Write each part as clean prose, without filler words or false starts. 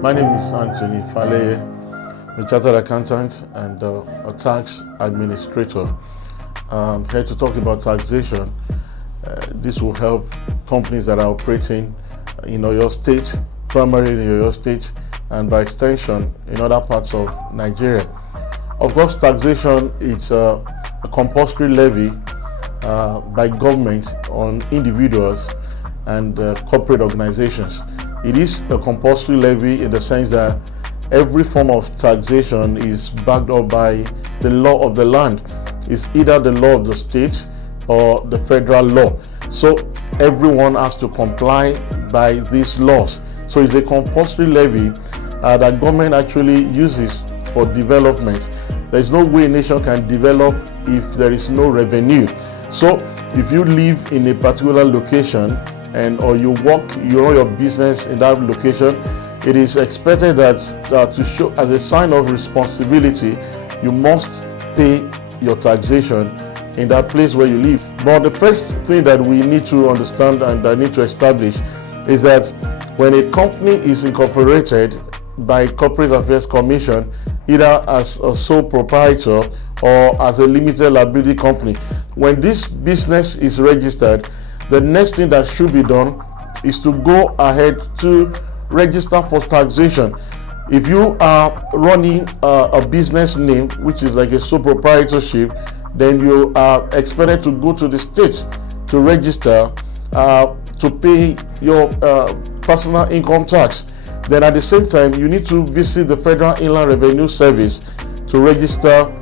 My name is Tony Faleye, a chartered accountant and a tax administrator. I'm here to talk about taxation. This will help companies that are operating in Oyo State, primarily in Oyo State, and by extension in other parts of Nigeria. Of course, taxation is a compulsory levy by government on individuals and corporate organizations. It is a compulsory levy in the sense that every form of taxation is backed up by the law of the land. It's either the law of the state or the federal law. So everyone has to comply by these laws. So it's a compulsory levy that government actually uses for development. There's no way a nation can develop if there is no revenue. So if you live in a particular location or you run your business in that location, it is expected that to show as a sign of responsibility, you must pay your taxation in that place where you live. But the first thing that we need to understand and I need to establish is that when a company is incorporated by Corporate Affairs Commission, either as a sole proprietor or as a limited liability company, when this business is registered, the next thing that should be done is to go ahead to register for taxation. If you are running a business name, which is like a sole proprietorship, then you are expected to go to the state to register to pay your personal income tax. Then at the same time, you need to visit the Federal Inland Revenue Service to register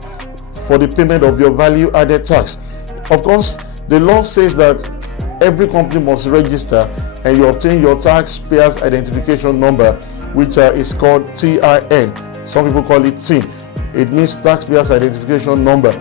for the payment of your value added tax. Of course, the law says that every company must register and you obtain your taxpayer's identification number, which is called TIN. Some people call it TIN. It means taxpayer's identification number.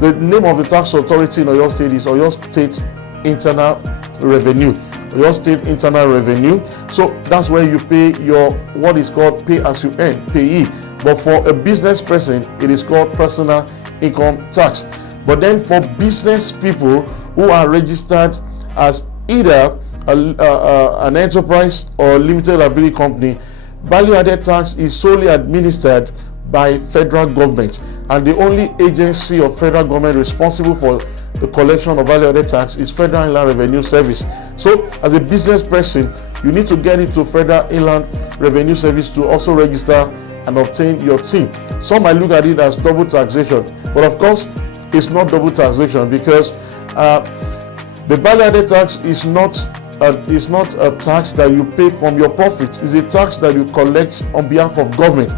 The name of the tax authority in Oyo State is Oyo State Internal Revenue. Oyo State Internal Revenue. So that's where you pay your what is called pay as you earn, payee. But for a business person, it is called personal income tax. But then for business people who are registered as either an enterprise or a limited liability company, value added tax is solely administered by federal government, and the only agency of federal government responsible for the collection of value added tax is Federal Inland Revenue Service. So as a business person, you need to get into Federal Inland Revenue Service to also register and obtain your TIN. Some might look at it as double taxation, but of course it's not double taxation, because the value added tax is not a tax that you pay from your profit. It's a tax that you collect on behalf of government.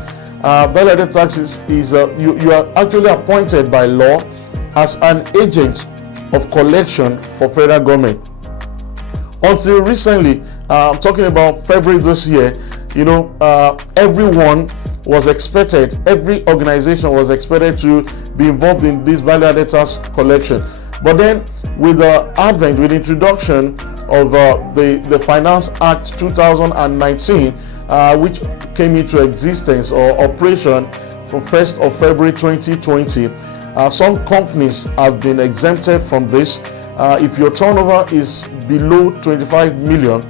Value added tax is you are actually appointed by law as an agent of collection for federal government. Until recently, I'm talking about February this year, everyone was expected, every organization was expected to be involved in this value added tax collection. But then with the introduction of the Finance Act 2019, which came into existence or operation from 1st of February 2020, some companies have been exempted from this. If your turnover is below 25 million,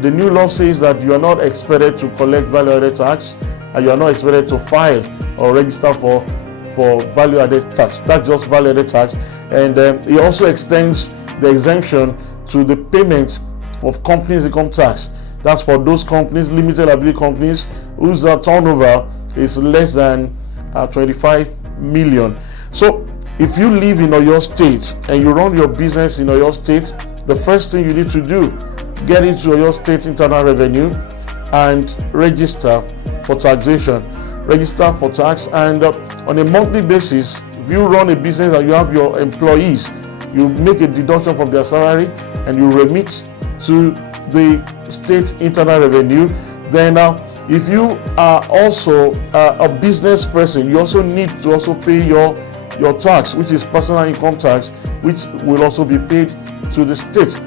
the new law says that you are not expected to collect value added tax, and you are not expected to file or register for value added tax. That's just value added tax. And it also extends the exemption to the payment of companies income tax. That's for those companies, limited liability companies, whose turnover is less than 25 million. So if you live in Oyo State and you run your business in Oyo State, the first thing you need to do, get into Oyo State Internal Revenue and register for taxation. Register for tax, and on a monthly basis, if you run a business and you have your employees, you make a deduction from their salary and you remit to the state internal revenue. Then if you are also a business person, you also need to also pay your tax, which is personal income tax, which will also be paid to the state.